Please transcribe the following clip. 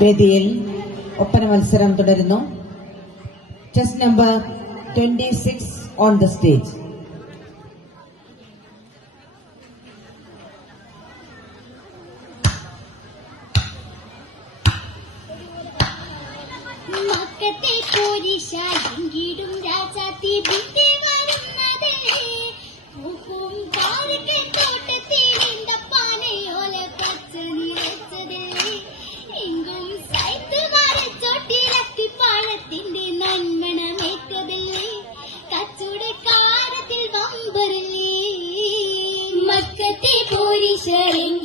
വേദിയിൽ ഒപ്പന മത്സരം തുടരുന്നു. Test number 26 on the stage. മക്കത്തെ പോരിശാലെങ്കിലും രാജാത്തി വിദ്യ വരുന്നതല്ലേ പൂക്കും പാറയ്ക്ക് തോട്ടത്തിൽ പാനയോല പച്ച നിറച്ചതല്ലേ എങ്കും സൈത്തുമാരെ ചോട്ടിലത്തി പാഴത്തിന്റെ നന്മണമേറ്റതല്ലേ കച്ചവടക്കാരത്തിൽ വമ്പരല്ലേ മക്കത്തെ പോരിശാലെങ്കിലും